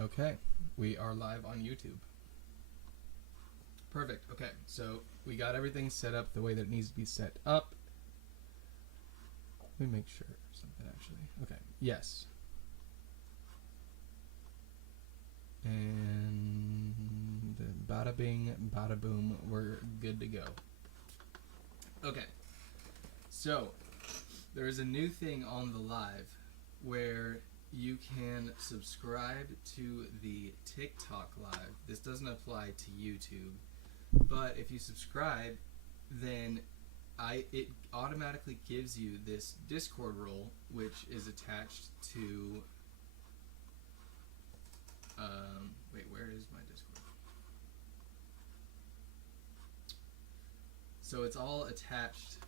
Okay, we are live on YouTube. Perfect. Okay, so we got everything set up the way that it needs to be set up. Let me make sure something actually. Okay, yes. And bada bing, bada boom, we're good to go. Okay, so there is a new thing on the live where you can subscribe to the TikTok live. This doesn't apply to YouTube, but if you subscribe, then it automatically gives you this Discord role, which is attached to. Wait, where is my Discord? So it's all attached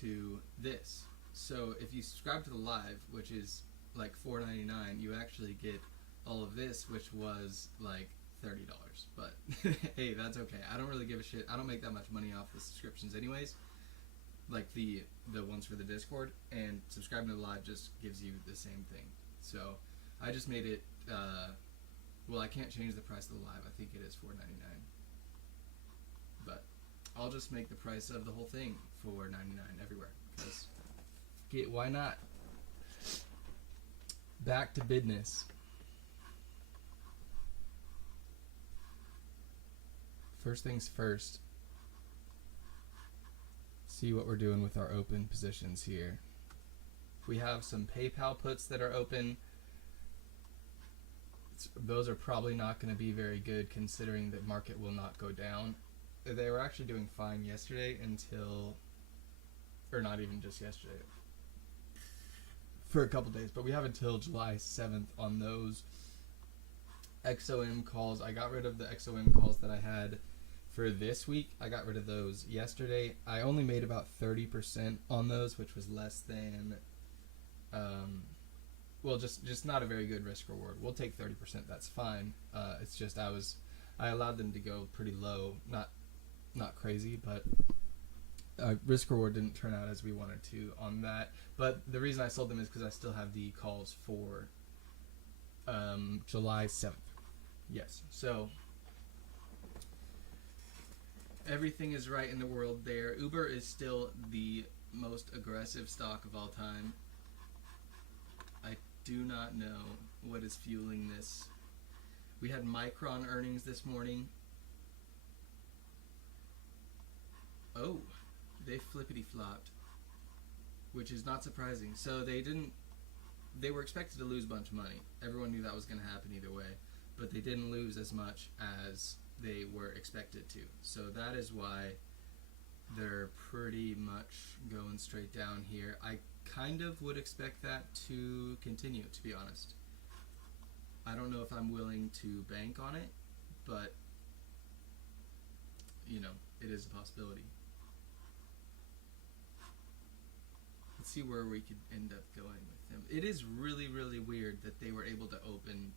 to this. So if you subscribe to the live, which is like $4.99, you actually get all of this, which was like $30. But hey, that's okay. I don't really give a shit. I don't make that much money off the subscriptions anyways. Like the ones for the Discord, and subscribing to the live just gives you the same thing. So I just made it. Well, I can't change the price of the live. I think it is $4.99. But I'll just make the price of the whole thing $4.99 everywhere. Because why not? Back to business. First things first. See what we're doing with our open positions here. We have some PayPal puts that are open. Those are probably not going to be very good considering that market will not go down. They were actually doing fine yesterday until, or not even just yesterday, for a couple days, but we have until July 7th on those XOM calls. I got rid of the XOM calls that I had for this week. I got rid of those yesterday. I only made about 30% on those, which was less than just not a very good risk reward. We'll take 30%, that's fine. It's just I allowed them to go pretty low, not crazy, but risk reward didn't turn out as we wanted to on that. But the reason I sold them is because I still have the calls for July 7th. Yes, so everything is right in the world there. Uber is still the most aggressive stock of all time. I do not know what is fueling this. We had Micron earnings this morning. Oh, they flippity flopped, which is not surprising. So they were expected to lose a bunch of money. Everyone knew that was going to happen either way, but they didn't lose as much as they were expected to. So that is why they're pretty much going straight down here. I kind of would expect that to continue, to be honest. I don't know if I'm willing to bank on it, but it is a possibility. Let's see where we could end up going with them. It is really, really weird that they were able to open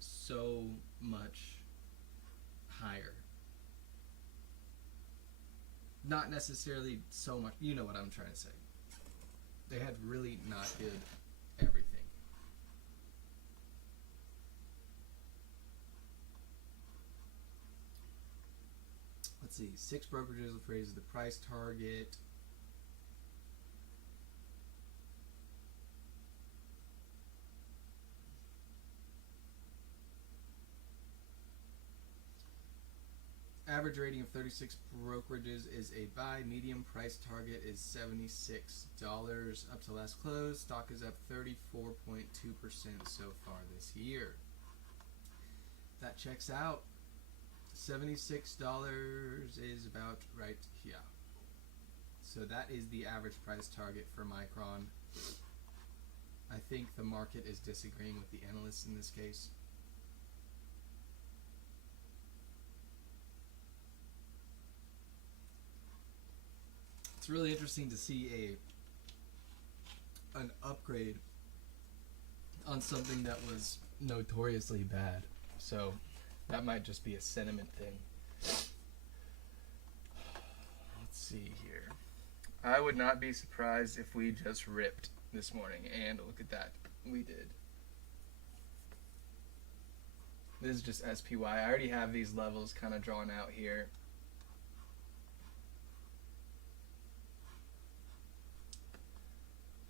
so much higher. Not necessarily so much, you know what I'm trying to say. They had really not good everything. Let's see, 6 brokerages raises the price target. Average rating of 36 brokerages is a buy. Medium price target is $76. Up to last close, stock is up 34.2% so far this year. That checks out. $76 is about right here. So that is the average price target for Micron. I think the market is disagreeing with the analysts in this case. It's really interesting to see an upgrade on something that was notoriously bad. So that might just be a sentiment thing. Let's see here. I would not be surprised if we just ripped this morning, and look at that. We did. This is just SPY. I already have these levels kind of drawn out here.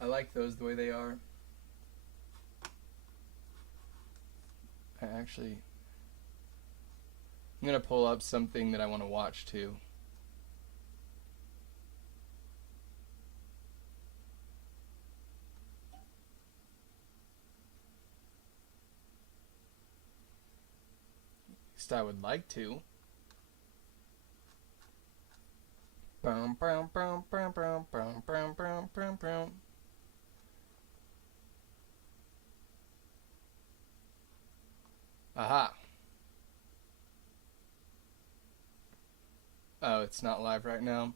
I like those the way they are. I'm going to pull up something that I want to watch too. At least I would like to. Aha. Oh, it's not live right now.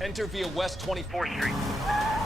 Enter via West 24th Street.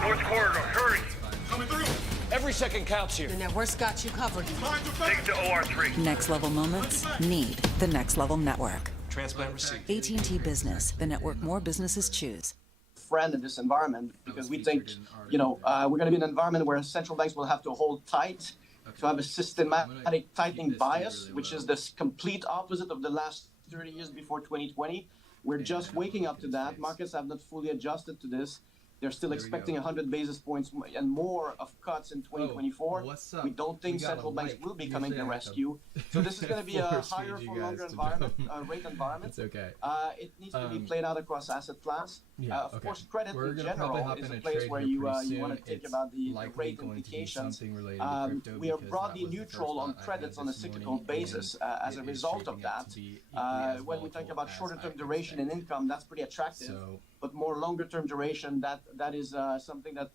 North Corridor, hurry! Coming through. Every second counts here. The network's got you covered. Take it to OR3. Next level moments need the Next Level Network. Transplant received. AT&T Business, the network more businesses choose. Friend in this environment because we think, we're going to be in an environment where central banks will have to hold tight to have a systematic tightening bias, which is the complete opposite of the last 30 years before 2020. We're just waking up to that. Markets have not fully adjusted to this. They're still expecting 100 basis points and more of cuts in 2024. We don't think central banks will be coming to rescue. So this is going to be a higher for longer environment, rate environment. It's okay. It needs to be played out across asset class. Of course, credit We're in gonna general hop is in a a place trade where here you pretty want to soon. think It's about the likely rate going to be implications. something related to crypto We are because broadly that was the neutral first on thought I credits had on a this cyclical morning, basis and as a it is result of shaping up that. to be equally as When we talk volatile about as shorter-term I duration and expected. income, that's pretty attractive. So, But more longer-term duration, that is something that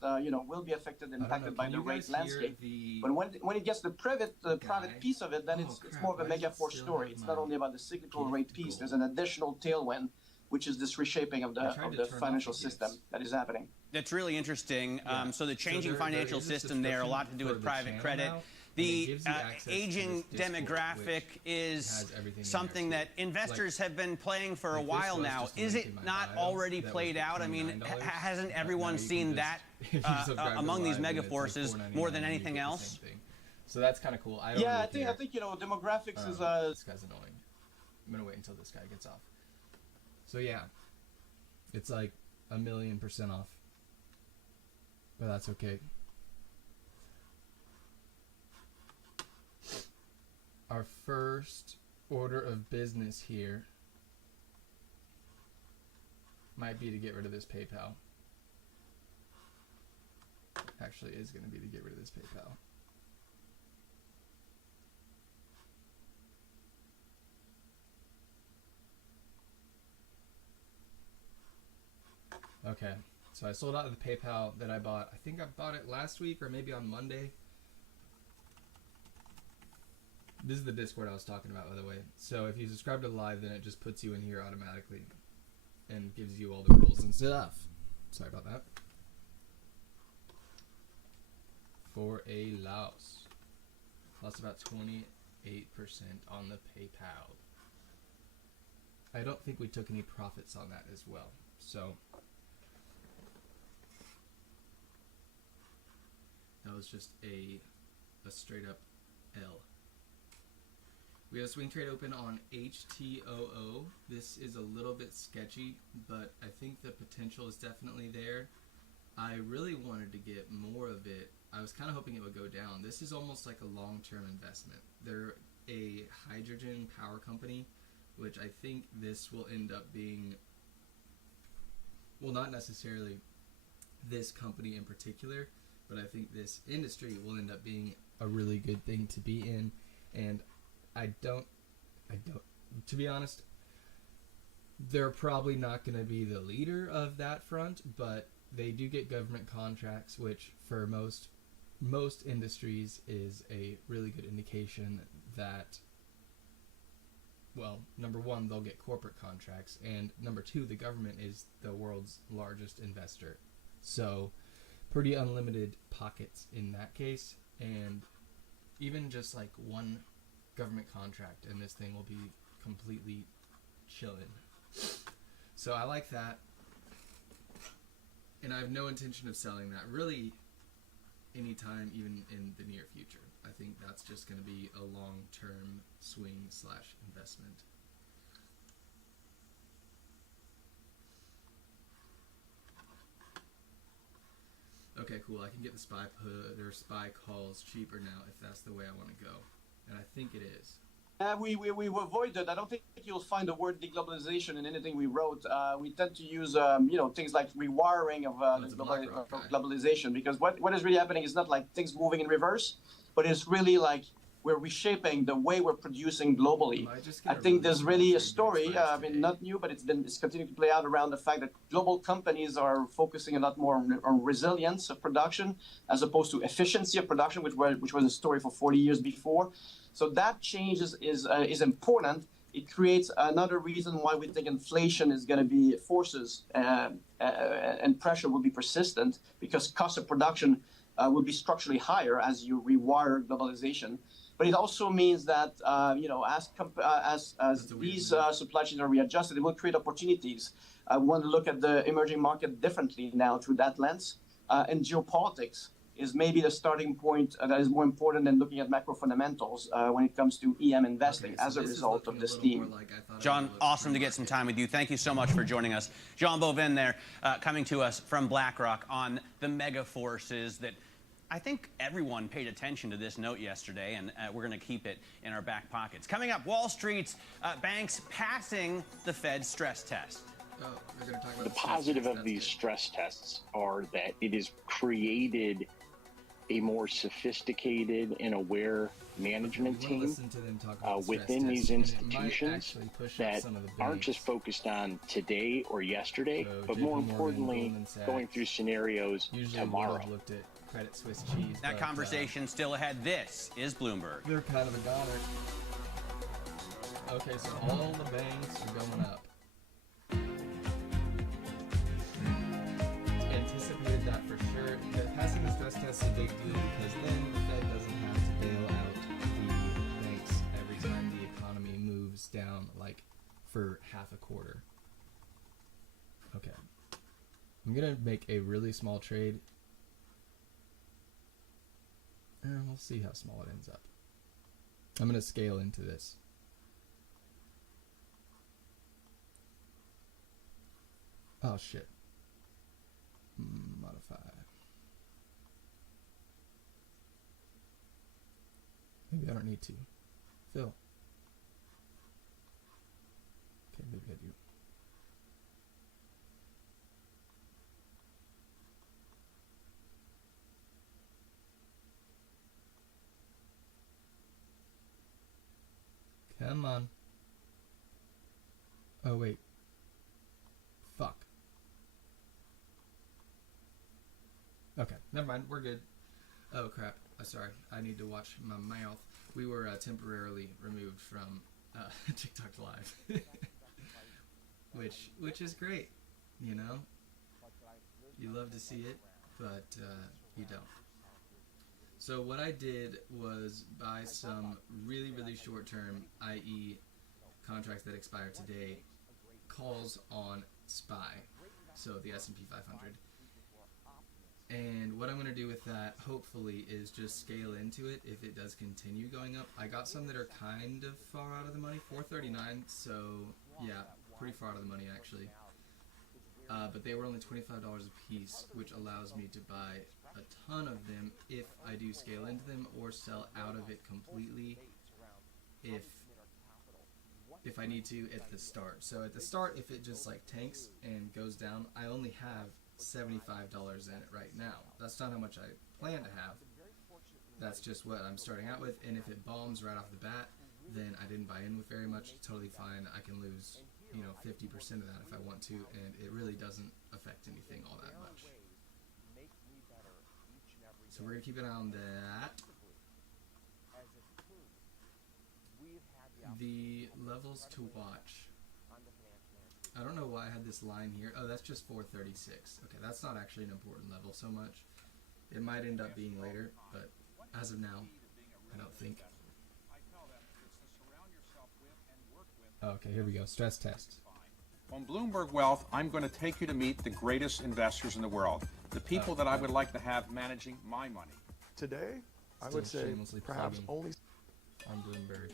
will be affected, impacted by the rate landscape. But when it gets to the private piece of it, then it's more of a mega-force story. It's not only about the cyclical rate piece. There's an additional tailwind, which is this reshaping of the financial system that is happening. That's really interesting. So the changing there financial is a system there, a lot to do subscription with for the private channel credit. now, and it The gives you access to aging this Discord, demographic which is has everything in there, something too. that investors have been playing for a like this while was now. just Is linked it in my not bio. already That was played for out? I mean, $29. hasn't Now everyone you can seen just- that if you subscribe to among these Live, then mega it's like forces $4.99 more than and you anything get the else? same thing. So that's kind of cool. I don't Yeah, really I think demographics is this guy's annoying. I'm gonna wait until this guy gets off. So yeah, it's like 1,000,000% off, but that's okay. Our first order of business here might be to get rid of this PayPal. Actually, is going to be to get rid of this PayPal. Okay, so I sold out of the PayPal that I bought. I think I bought it last week or maybe on Monday. This is the Discord I was talking about, by the way. So if you subscribe to Live, then it just puts you in here automatically and gives you all the rules and stuff. Sorry about that. For a loss. Lost about 28% on the PayPal. I don't think we took any profits on that as well. So that was just a straight up L. We have a swing trade open on HTOO. This is a little bit sketchy, but I think the potential is definitely there. I really wanted to get more of it. I was kind of hoping it would go down. This is almost like a long-term investment. They're a hydrogen power company, which I think this will end up being, well, not necessarily this company in particular, but I think this industry will end up being a really good thing to be in. And I don't, to be honest, they're probably not going to be the leader of that front, but they do get government contracts, which for most industries is a really good indication that, well, number one, they'll get corporate contracts, and number two, the government is the world's largest investor. So pretty unlimited pockets in that case, and even just like one government contract and this thing will be completely chilling. So I like that. And I have no intention of selling that really anytime, even in the near future. I think that's just going to be a long-term swing/investment. Okay, cool. I can get the spy put or spy calls cheaper now if that's the way I want to go. And I think it is. We avoided. I don't think you'll find the word deglobalization in anything we wrote. We tend to use, things like rewiring of globalization, because what is really happening is not like things moving in reverse, but it's really like we're reshaping the way we're producing globally. I think there's really a story, not new, but it's continuing to play out around the fact that global companies are focusing a lot more on resilience of production as opposed to efficiency of production, which was a story for 40 years before. So that change is important. It creates another reason why we think inflation is going to be forces and pressure will be persistent, because cost of production will be structurally higher as you rewire globalization. But it also means that as these supply chains are readjusted, it will create opportunities. We want to look at the emerging market differently now through that lens, and geopolitics is maybe the starting point that is more important than looking at macro fundamentals when it comes to EM investing as a result of this theme. John, awesome to get some time with you. Thank you so much for joining us. Jean Bovin there, coming to us from BlackRock on the mega forces that I think everyone paid attention to this note yesterday, and we're going to keep it in our back pockets. Coming up, Wall Street's banks passing the Fed's stress test. We're going to talk about the positive of these stress tests are that it has created a more sophisticated and aware management team within these institutions that aren't just focused on today or yesterday, but more importantly, going through scenarios tomorrow. Credit Suisse cheese. That conversation still ahead. This is Bloomberg. They're kind of a goner. Okay, so all the banks are going up. Anticipated that for sure. Passing the stress test is a big deal because then the Fed doesn't have to bail out the banks every time the economy moves down, like for half a quarter. Okay. I'm going to make a really small trade. And we'll see how small it ends up. I'm going to scale into this. Oh, shit. Modify. Maybe I don't need to. Fill. Okay, maybe I do. Come on. Oh, wait. Fuck. Okay, never mind. We're good. Oh, crap. Sorry. I need to watch my mouth. We were temporarily removed from TikTok Live. which is great, you know? You love to see it, but you don't. So what I did was buy some really, really short-term, i.e. contracts that expire today, calls on SPY, so the S&P 500. And what I'm going to do with that, hopefully, is just scale into it if it does continue going up. I got some that are kind of far out of the money, 439, so yeah, pretty far out of the money actually. But they were only $25 a piece, which allows me to buy a ton of them if I do scale into them, or sell out of it completely if I need to at the start. So at the start, if it just like tanks and goes down, I only have $75 in it right now. That's not how much I plan to have. That's just what I'm starting out with, and if it bombs right off the bat, then I didn't buy in with very much. Totally fine. I can lose 50% of that if I want to, and it really doesn't affect anything all that much. So we're going to keep an eye on that. The levels to watch. I don't know why I had this line here. Oh, that's just 436. Okay, that's not actually an important level so much. It might end up being later, but as of now, I don't think. Okay, here we go. Stress test. On Bloomberg Wealth, I'm going to take you to meet the greatest investors in the world, the people that I would like to have managing my money. Today, I Still would say shamelessly perhaps plugging. only On Bloomberg.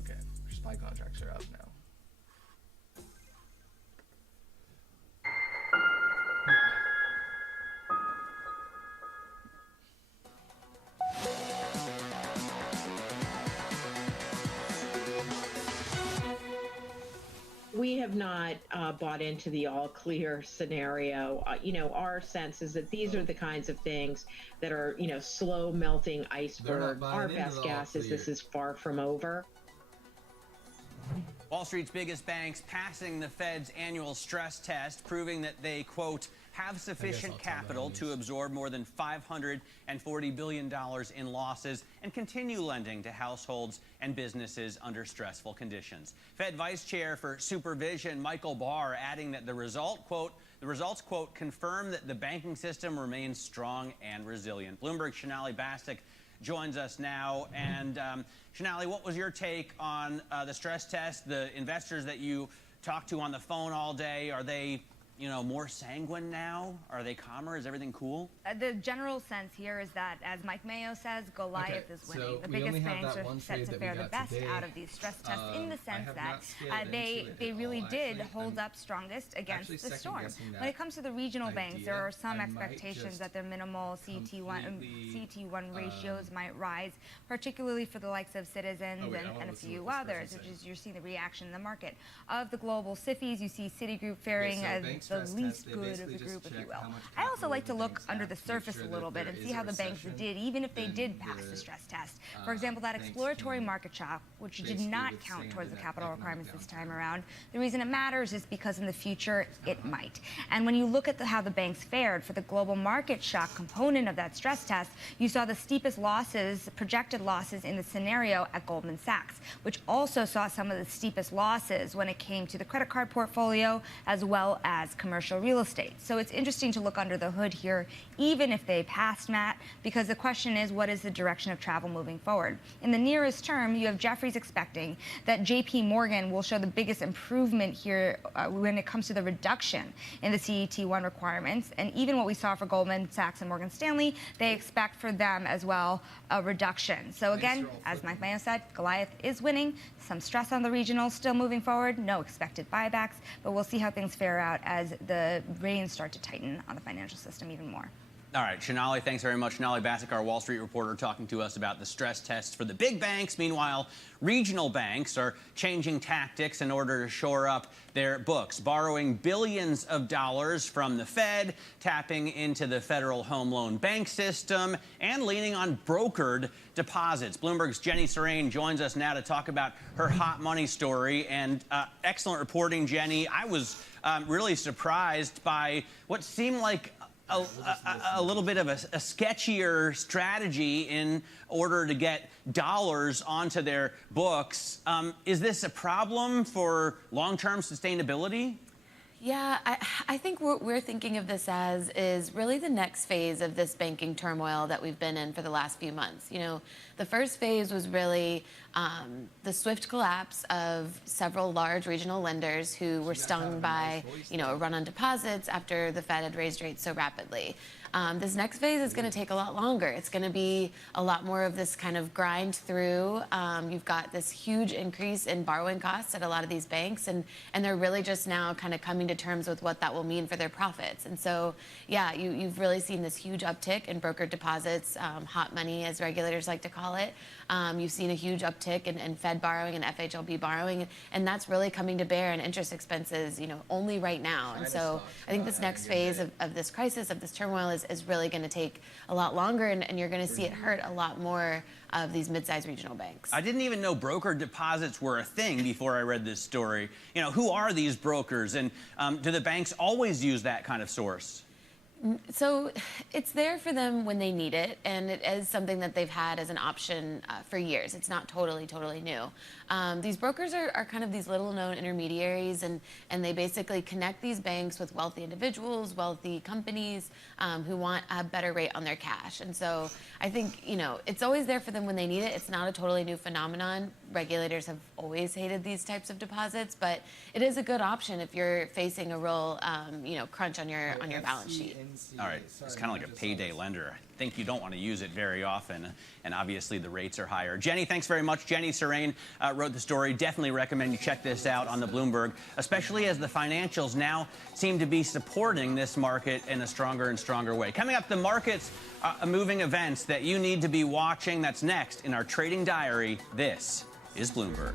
Okay, spy contracts are out now. We have not bought into the all clear scenario. Our sense is that these are the kinds of things that are, slow melting iceberg. Our best guess is this is far from over. Wall Street's biggest banks passing the Fed's annual stress test, proving that they, quote, have sufficient capital to absorb more than $540 billion in losses and continue lending to households and businesses under stressful conditions. Fed Vice Chair for Supervision Michael Barr adding that the results, quote, confirm that the banking system remains strong and resilient. Bloomberg's Sonali Basak joins us now. And Sonali, what was your take on the stress test? The investors that you talked to on the phone all day, are they more sanguine now? Are they calmer? Is everything cool? The general sense here is that, as Mike Mayo says, Goliath is winning. So the biggest banks are set to fare the best today. out of these stress tests in the sense that they really did hold up strongest against the storm. When it comes to the regional banks, there are some expectations that their minimal CET1 ratios might rise, particularly for the likes of Citizens and a few others, which is you're seeing the reaction in the market. Of the global SIFIs, you see Citigroup faring as the least good of the group, if you will. I also like to look under the surface a little bit and see how the banks did, even if they did pass the stress test. For example, that exploratory market shock, which did not count towards the capital requirements this time around. The reason it matters is because in the future, it might. And when you look at how the banks fared for the global market shock component of that stress test, you saw the steepest losses, projected losses in the scenario at Goldman Sachs, which also saw some of the steepest losses when it came to the credit card portfolio as well as commercial real estate. So it's interesting to look under the hood here, even if they passed, Matt, because the question is, what is the direction of travel moving forward? In the nearest term, you have Jefferies expecting that JP Morgan will show the biggest improvement here when it comes to the reduction in the CET1 requirements. And even what we saw for Goldman Sachs and Morgan Stanley, they expect for them as well a reduction. So again, as Mike Mayo said, Goliath is winning. Some stress on the regional still moving forward. No expected buybacks, but we'll see how things fare out as the reins start to tighten on the financial system even more. All right, Sonali, thanks very much. Sonali Basak, our Wall Street reporter, talking to us about the stress tests for the big banks. Meanwhile, regional banks are changing tactics in order to shore up their books, borrowing billions of dollars from the Fed, tapping into the Federal Home Loan Bank system, and leaning on brokered deposits. Bloomberg's Jenny Serrane joins us now to talk about her hot money story. And excellent reporting, Jenny. I was really surprised by what seemed like a little bit of a sketchier strategy in order to get dollars onto their books. Is this a problem for long-term sustainability? Yeah, I think what we're thinking of this as is really the next phase of this banking turmoil that we've been in for the last few months. The first phase was really the swift collapse of several large regional lenders who were stung by, a run on deposits after the Fed had raised rates so rapidly. This next phase is going to take a lot longer. It's going to be a lot more of this kind of grind through. You've got this huge increase in borrowing costs at a lot of these banks, and they're really just now kind of coming to terms with what that will mean for their profits. And so, yeah, you've really seen this huge uptick in brokered deposits, hot money, as regulators like to call it. You've seen a huge uptick in Fed borrowing and FHLB borrowing, and that's really coming to bear in interest expenses, only right now. And so I think this next phase of this crisis, of this turmoil, is really going to take a lot longer, and you're going to see it hurt a lot more of these mid-sized regional banks. I didn't even know brokered deposits were a thing before I read this story. Who are these brokers, and do the banks always use that kind of source? So it's there for them when they need it, and it is something that they've had as an option for years. It's not totally new. These brokers are kind of these little-known intermediaries, and they basically connect these banks with wealthy individuals, wealthy companies who want a better rate on their cash. And so I think, you know, it's always there for them when they need it. It's not a totally new phenomenon. Regulators have always hated these types of deposits, but it is a good option if you're facing a real, you know, crunch on your balance sheet. All right, it's kind of like a payday lender. I think you don't want to use it very often, and obviously the rates are higher. Jenny, thanks very much. Jenny Serrain wrote the story. Definitely recommend you check this out on the Bloomberg, especially as the financials now seem to be supporting this market in a stronger and stronger way. Coming up, the markets moving events that you need to be watching. That's next in our trading diary. This is Bloomberg.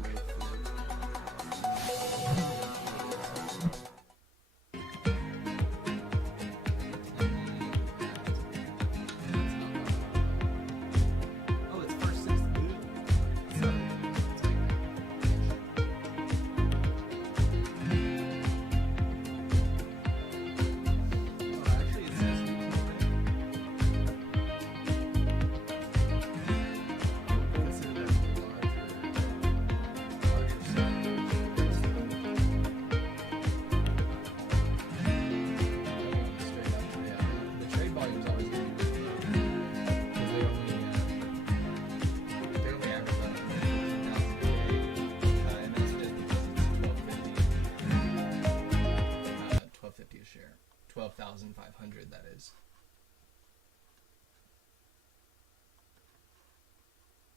$12,500, that is.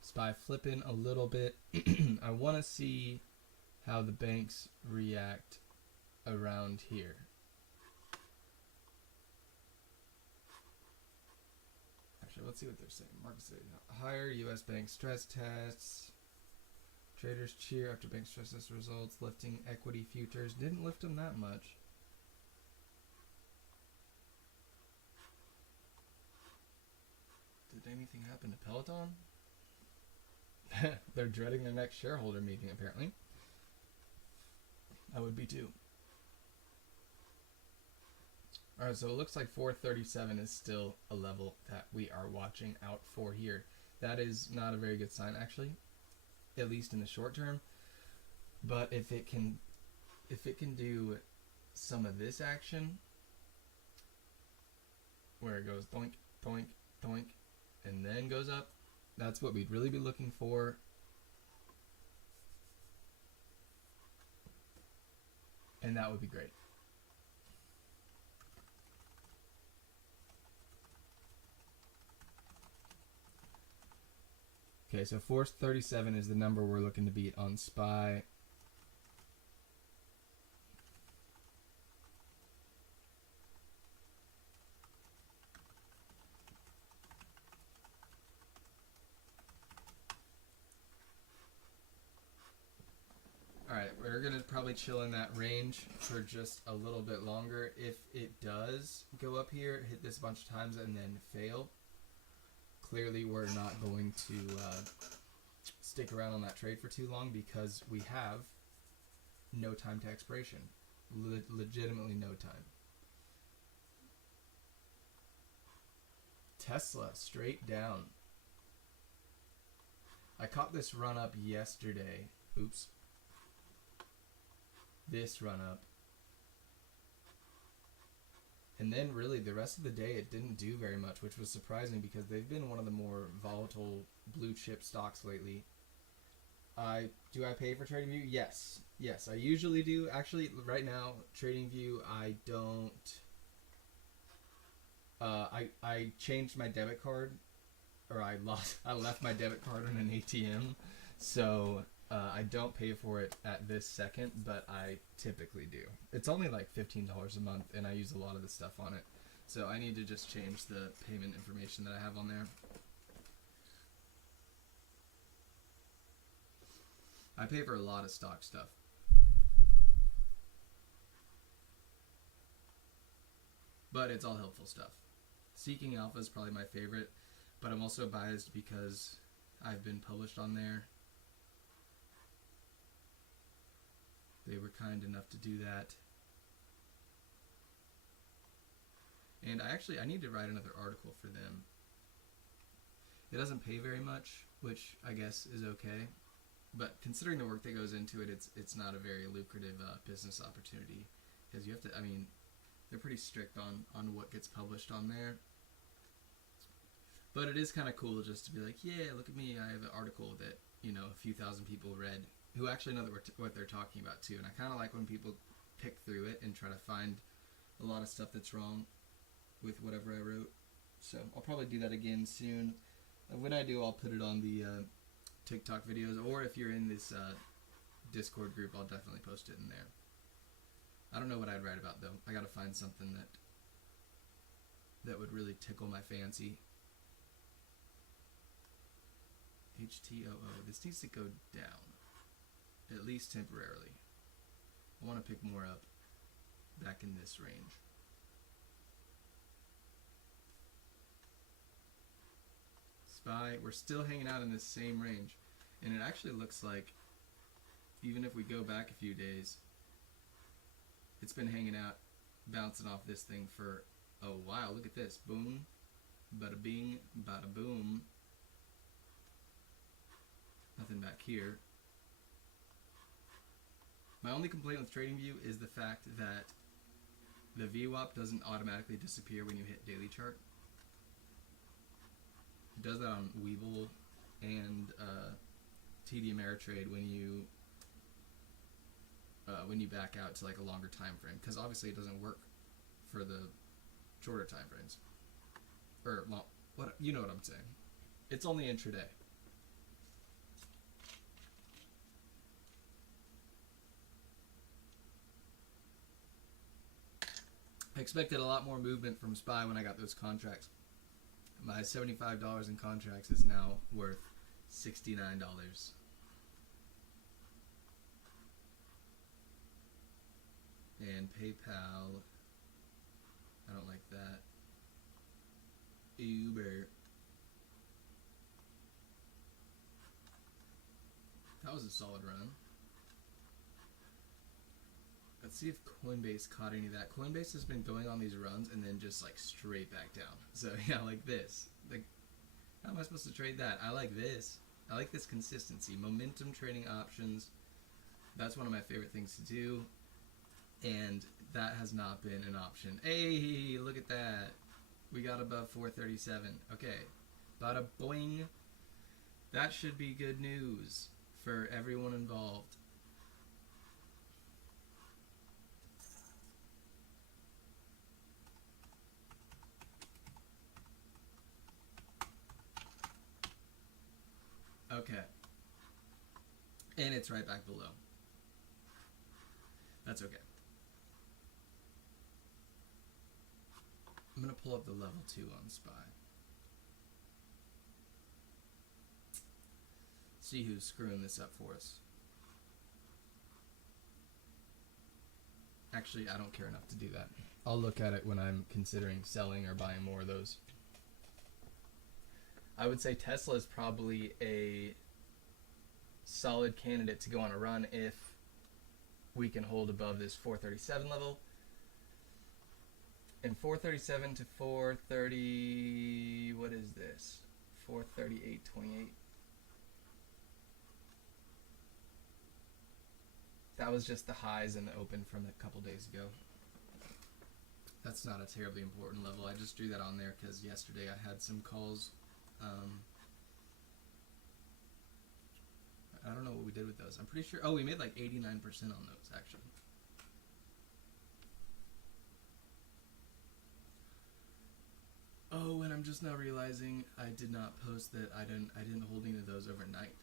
SPY flipping a little bit. I want to see how the banks react around here. Actually, let's see what they're saying. Market saying higher U.S. bank stress tests. Traders cheer after bank stress test results. Lifting equity futures. Didn't lift them that much. Did anything happen to Peloton? They're dreading their next shareholder meeting, apparently. I would be too. Alright, so it looks like 437 is still a level that we are watching out for here. That is not a very good sign, actually, at least in the short term. But if it can do some of this action, where it goes doink, doink, doink, and then goes up, that's what we'd really be looking for. And that would be great. Okay, so 437 is the number we're looking to beat on SPY. Alright, we're going to probably chill in that range for just a little bit longer. If it does go up here, hit this a bunch of times, and then fail, clearly we're not going to stick around on that trade for too long because we have no time to expiration. Legitimately no time. Tesla, straight down. I caught this run up yesterday. Oops. This run up. And then really the rest of the day it didn't do very much, which was surprising because they've been one of the more volatile blue chip stocks lately. Do I pay for TradingView? Yes. Yes, I usually do. Actually, right now, TradingView, I don't. I changed my debit card, or I left my debit card on an ATM, so I don't pay for it at this second, but I typically do. It's only like $15 a month, and I use a lot of the stuff on it. So I need to just change the payment information that I have on there. I pay for a lot of stock stuff. But it's all helpful stuff. Seeking Alpha is probably my favorite, but I'm also biased because I've been published on there. They were kind enough to do that. And I need to write another article for them. It doesn't pay very much, which I guess is okay. But considering the work that goes into it, it's not a very lucrative business opportunity. Because you have to, they're pretty strict on what gets published on there. But it is kind of cool just to be like, yeah, look at me, I have an article that, a few thousand people read, who actually know what they're talking about too. And I kind of like when people pick through it and try to find a lot of stuff that's wrong with whatever I wrote. So I'll probably do that again soon. When I do, I'll put it on the TikTok videos, or if you're in this Discord group, I'll definitely post it in there. I don't know what I'd write about though. I gotta find something that would really tickle my fancy. HTOO. This needs to go down, at least temporarily. I want to pick more up back in this range. Spy, we're still hanging out in this same range, and it actually looks like, even if we go back a few days, it's been hanging out, bouncing off this thing for a while. Look at this. Boom, bada bing, bada boom. Nothing back here. My only complaint with TradingView is the fact that the VWAP doesn't automatically disappear when you hit daily chart. It does that on Webull and TD Ameritrade when you back out to like a longer time frame, because obviously it doesn't work for the shorter time frames. Or what, you know what I'm saying. It's only intraday. I expected a lot more movement from SPY when I got those contracts. My $75 in contracts is now worth $69. And PayPal, I don't like that. Uber. That was a solid run. Let's see if Coinbase caught any of that. Coinbase has been going on these runs and then just like straight back down. So yeah, like this. Like, how am I supposed to trade that? I like this. I like this consistency. Momentum trading options. That's one of my favorite things to do. And that has not been an option. Hey, look at that. We got above 437. Okay. Bada boing. That should be good news for everyone involved. Okay. And it's right back below. That's okay. I'm going to pull up the level 2 on SPY. See who's screwing this up for us. Actually, I don't care enough to do that. I'll look at it when I'm considering selling or buying more of those. I would say Tesla is probably a solid candidate to go on a run if we can hold above this 437 level. And 437 to 430, what is this? 438.28. That was just the highs in the open from a couple days ago. That's not a terribly important level. I just drew that on there because yesterday I had some calls. I don't know what we did with those. I'm pretty sure. Oh, we made like 89% on those actually. Oh, and I'm just now realizing I did not post that I didn't hold any of those overnight.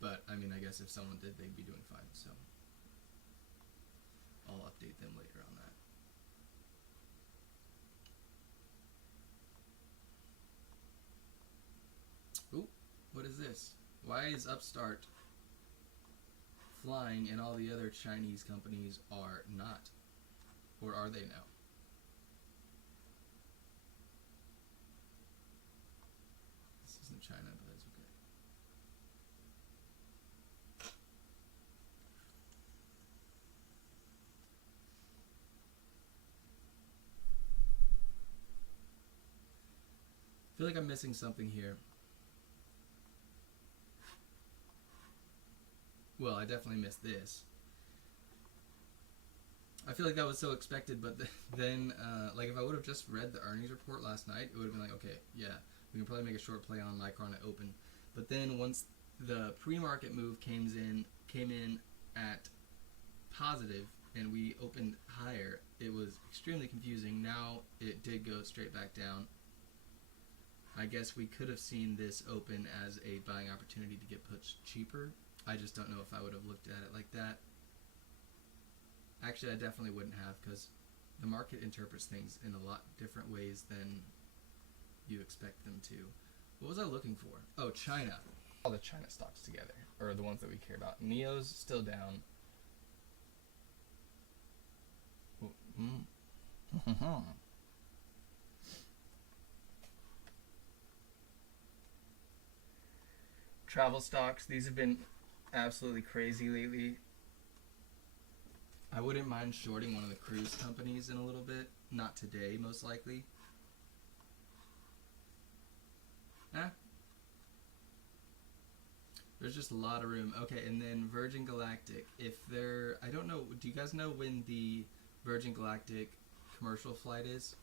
But I mean, I guess if someone did, they'd be doing fine. So I'll update them later on that. Ooh, what is this? Why is Upstart flying and all the other Chinese companies are not? Or are they now? This isn't China, but that's okay. feel like I'm missing something here. Well, I definitely missed this. I feel like that was so expected, but then, like, if I would have just read the earnings report last night, it would have been like, okay, yeah, we can probably make a short play on Micron at open. But then once the pre-market move came in at positive and we opened higher, it was extremely confusing. Now it did go straight back down. I guess we could have seen this open as a buying opportunity to get pushed cheaper. I just don't know if I would have looked at it like that. Actually, I definitely wouldn't have, because the market interprets things in a lot different ways than you expect them to. What was I looking for? Oh, China. All the China stocks together, or the ones that we care about. NIO's still down. Travel stocks, these have been absolutely crazy lately. I wouldn't mind shorting one of the cruise companies in a little bit. Not today, most likely. There's just a lot of room. Okay, and then Virgin Galactic. If they're... I don't know. Do you guys know when the Virgin Galactic commercial flight is?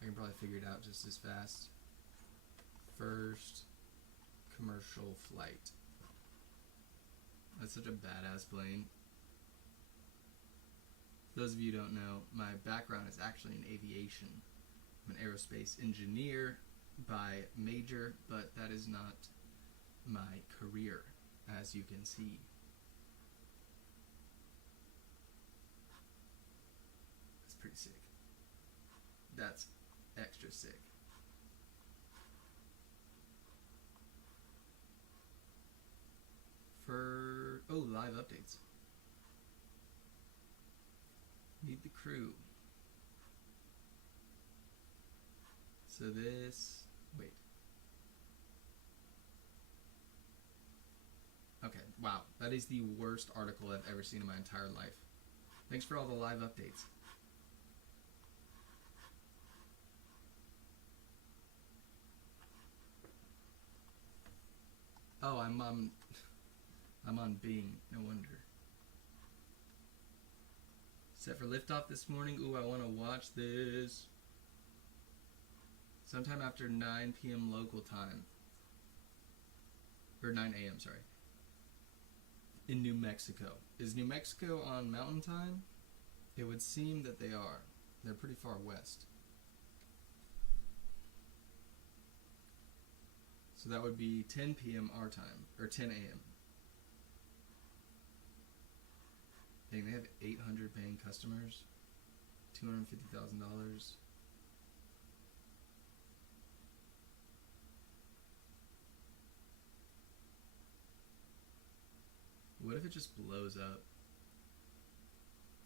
I can probably figure it out just as fast. First commercial flight. That's such a badass plane. For those of you who don't know, my background is actually in aviation. I'm an aerospace engineer by major, but that is not my career, as you can see. That's pretty sick. That's extra sick. Live updates. Meet the crew. So this... Wait. Okay, wow. That is the worst article I've ever seen in my entire life. Thanks for all the live updates. Oh, I'm on Bing, no wonder. Set for liftoff this morning. Ooh, I want to watch this. Sometime after 9 p.m. local time. Or 9 a.m., sorry. In New Mexico. Is New Mexico on Mountain Time? It would seem that they are. They're pretty far west. So that would be 10 p.m. our time, or 10 a.m. Dang, they have 800 paying customers, $250,000. What if it just blows up?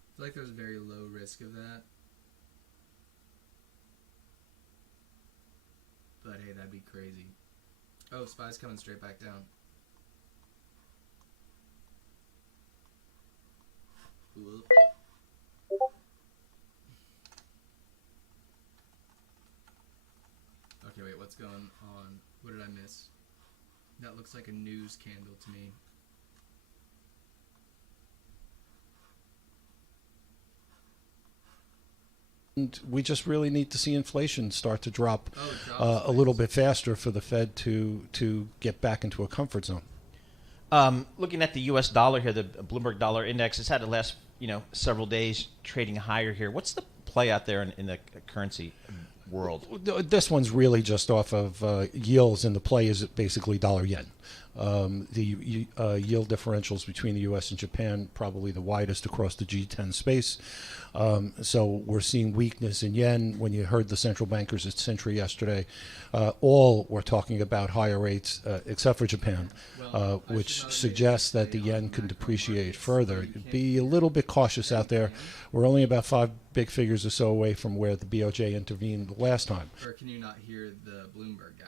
I feel like there's very low risk of that. But hey, that'd be crazy. Oh, SPY's coming straight back down. Whoop. Okay, wait, what's going on? What did I miss? That looks like a news candle to me. And we just really need to see inflation start to drop a little bit faster for the Fed to get back into a comfort zone. Looking at the U.S. dollar here, the Bloomberg Dollar Index has had the last several days trading higher here. What's the play out there in the currency world? This one's really just off of yields, and the play is basically dollar yen. The yield differentials between the U.S. and Japan probably the widest across the G10 space. So we're seeing weakness in yen. When you heard the central bankers at Century yesterday, all were talking about higher rates except for Japan, which suggests that the yen can depreciate further. Be a little bit cautious out there. We're only about 5 big figures or so away from where the BOJ intervened the last time. Or can you not hear the Bloomberg guy?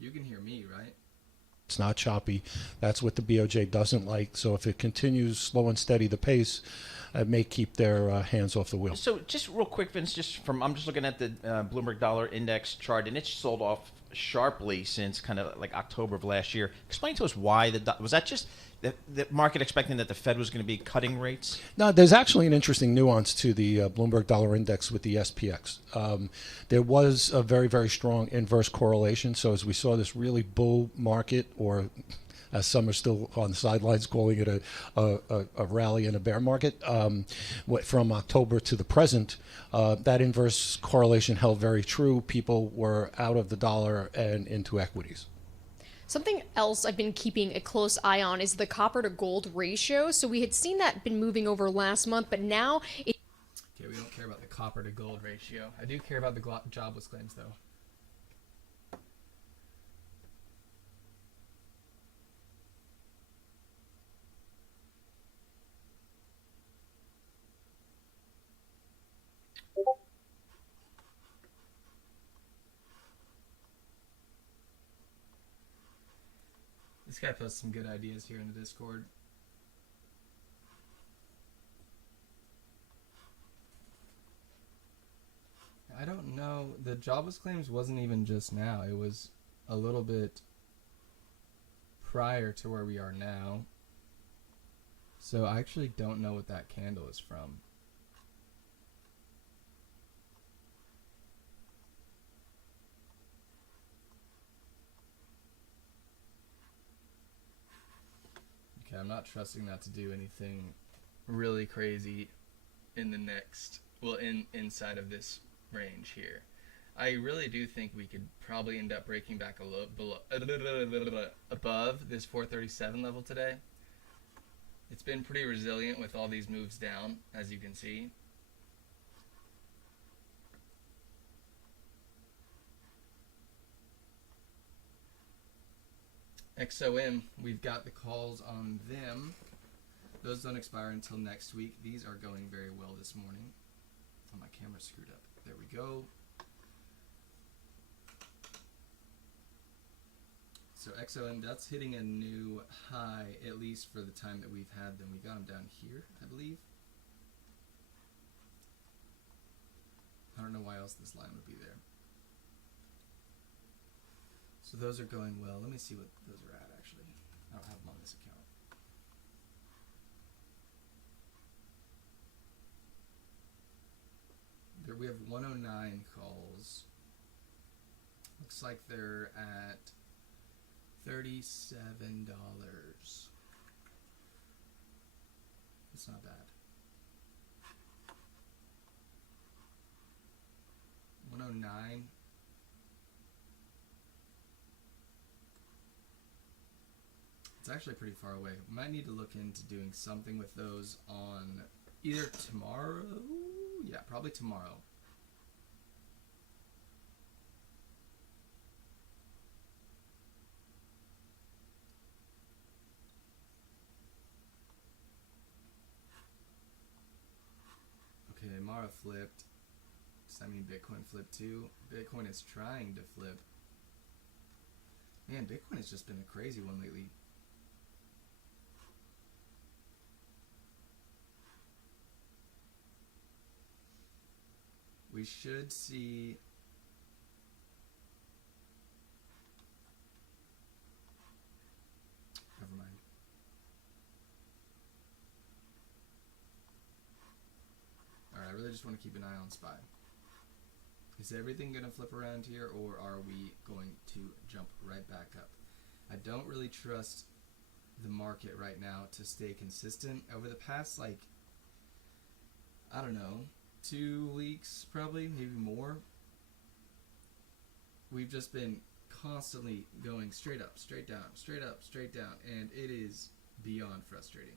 You can hear me, right? It's not choppy. That's what the BOJ doesn't like. So if it continues slow and steady the pace, it may keep their hands off the wheel. So just real quick, Vince, I'm just looking at the Bloomberg Dollar Index chart, and it's sold off sharply since kind of like October of last year. Explain to us why was that just the market expecting that the Fed was going to be cutting rates? No, there's actually an interesting nuance to the Bloomberg Dollar Index with the SPX. There was a very, very strong inverse correlation. So as we saw this really bull market, or as some are still on the sidelines calling it a rally in a bear market, from October to the present, that inverse correlation held very true. People were out of the dollar and into equities. Something else I've been keeping a close eye on is the copper to gold ratio. So we had seen that been moving over last month, but now Okay, we don't care about the copper to gold ratio. I do care about the jobless claims, though. This guy posts some good ideas here in the Discord. I don't know. The jobless claims wasn't even just now. It was a little bit prior to where we are now. So I actually don't know what that candle is from. Okay, I'm not trusting that to do anything really crazy in the next, inside of this range here. I really do think we could probably end up breaking back a little above this 437 level today. It's been pretty resilient with all these moves down, as you can see. XOM, we've got the calls on them. Those don't expire until next week. These are going very well this morning. Oh, my camera's screwed up. There we go. So XOM, that's hitting a new high, at least for the time that we've had them. We got them down here, I believe. I don't know why else this line would be there. So those are going well. Let me see what those are at, actually. I don't have them on this account. There we have 109 calls. Looks like they're at $37. It's not bad. 109. It's actually pretty far away. We might need to look into doing something with those on either tomorrow. Yeah, probably tomorrow. Okay, Mara flipped. Does that mean Bitcoin flipped too? Bitcoin is trying to flip. Man, Bitcoin has just been a crazy one lately. We should see never mind. Alright, I really just want to keep an eye on SPY. Is everything going to flip around here, or are we going to jump right back up? I don't really trust the market right now to stay consistent. Over the past, like, I don't know, 2 weeks, probably, maybe more, we've just been constantly going straight up, straight down, straight up, straight down, and it is beyond frustrating.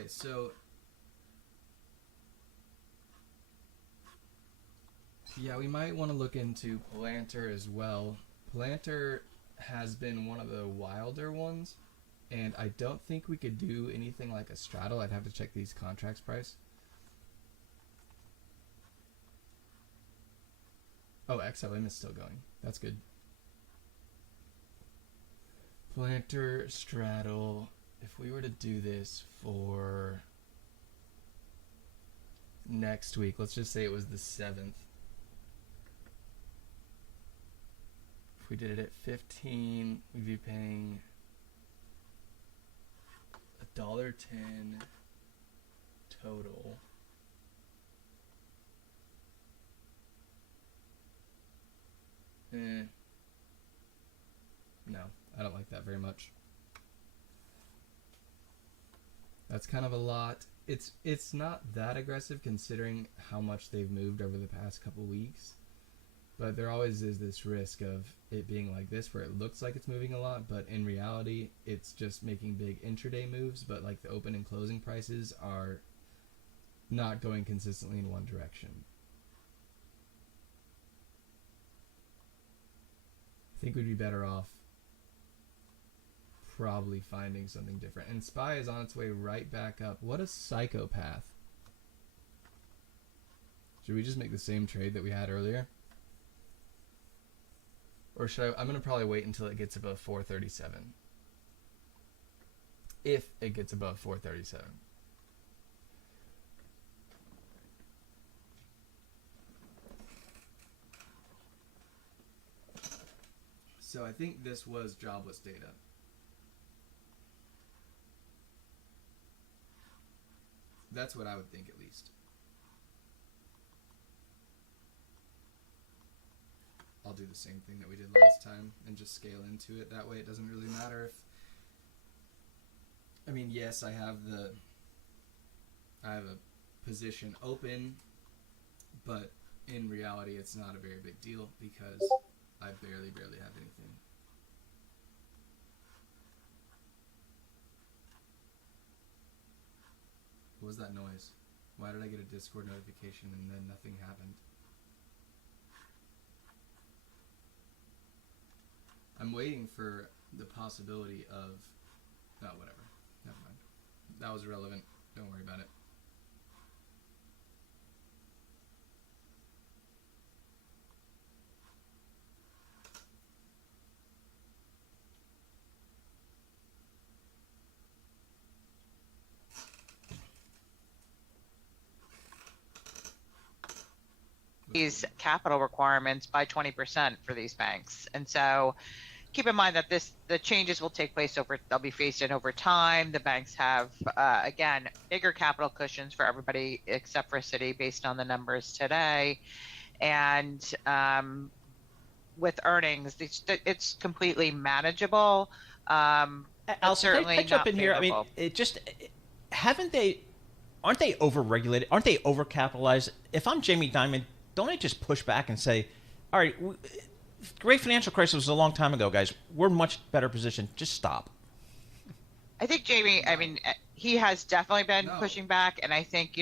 Okay, so yeah, we might want to look into Palantir as well. Palantir has been one of the wilder ones, and I don't think we could do anything like a straddle. I'd have to check these contracts price. Oh, XLM is still going. That's good. Palantir, straddle. If we were to do this for next week, let's just say it was the 7th. If we did it at 15, we'd be paying $1.10 total. No, I don't like that very much. That's kind of a lot. It's not that aggressive considering how much they've moved over the past couple weeks. But there always is this risk of it being like this where it looks like it's moving a lot, but in reality it's just making big intraday moves, but like the open and closing prices are not going consistently in one direction. I think we'd be better off probably finding something different. And SPY is on its way right back up. What a psychopath. Should we just make the same trade that we had earlier? Or should I'm going to probably wait until it gets above 437. If it gets above 437. So I think this was jobless data. That's what I would think, at least. I'll do the same thing that we did last time and just scale into it. That way it doesn't really matter if... I mean, yes, I have a position open, but in reality it's not a very big deal because I barely have anything. What was that noise? Why did I get a Discord notification and then nothing happened? I'm waiting for the possibility of... Oh, whatever. Never mind. That was irrelevant. Don't worry about it. These capital requirements by 20% for these banks. And so keep in mind that the changes will take place they'll be phased in over time. The banks have, again, bigger capital cushions for everybody except for Citi based on the numbers today. And with earnings, it's completely manageable. Alison, certainly can I jump in here? I mean, aren't they over-regulated? Aren't they over-capitalized? If I'm Jamie Dimon, don't I just push back and say, all right, great financial crisis was a long time ago, guys. We're much better positioned. Just stop. I think Jamie, I mean, he has definitely been pushing back. And I think,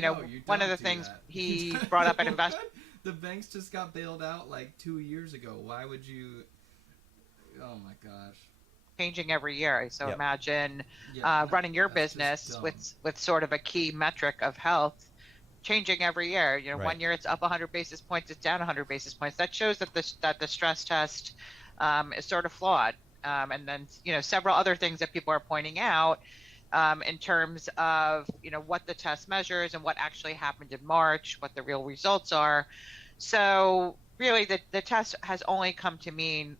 one of the things he brought up at investment. The banks just got bailed out like 2 years ago. Why would you? Oh my gosh. Changing every year. So imagine running your business with sort of a key metric of health changing every year. Right. 1 year it's up 100 basis points, it's down 100 basis points. That shows that the stress test is sort of flawed. And then several other things that people are pointing out in terms of what the test measures and what actually happened in March, what the real results are. So really the test has only come to mean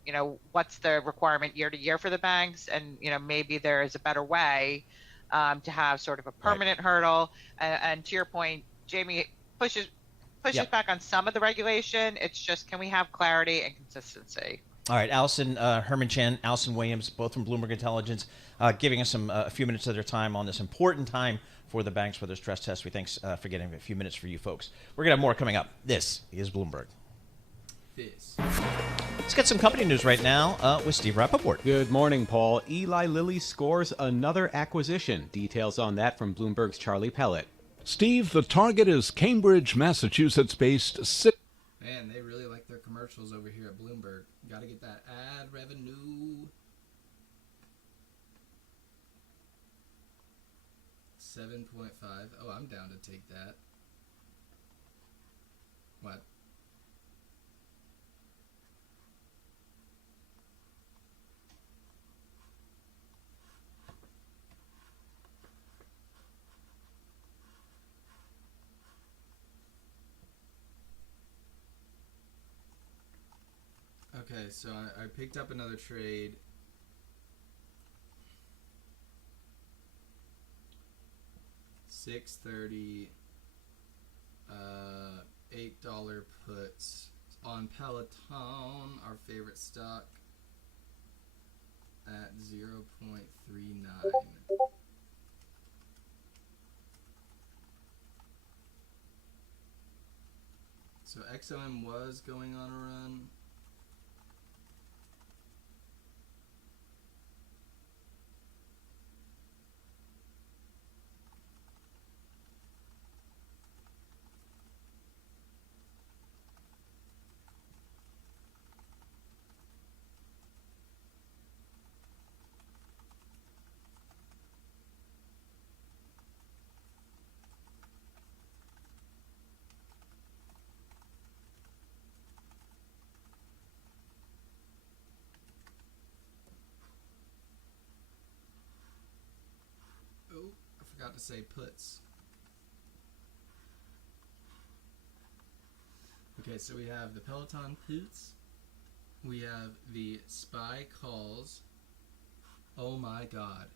what's the requirement year to year for the banks, and maybe there is a better way to have sort of a permanent hurdle. And to your point, Jamie pushes back on some of the regulation. It's just, can we have clarity and consistency? All right, Alison Herman Chan, Alison Williams, both from Bloomberg Intelligence, giving us a few minutes of their time on this important time for the banks for their stress test. We thanks for getting a few minutes for you folks. We're going to have more coming up. This is Bloomberg. This. Let's get some company news right now with Steve Rappaport. Good morning, Paul. Eli Lilly scores another acquisition. Details on that from Bloomberg's Charlie Pellet. Steve, the target is Cambridge, Massachusetts-based. Man, they really like their commercials over here at Bloomberg. Got to get that ad revenue. 7.5. Oh, I'm down to take that. What? Okay, so I picked up another trade. $6.30, $8 puts on Peloton, our favorite stock, at 0.39. So XOM was going on a run. I forgot to say puts. Okay, so we have the Peloton puts. We have the SPY calls. Oh my god.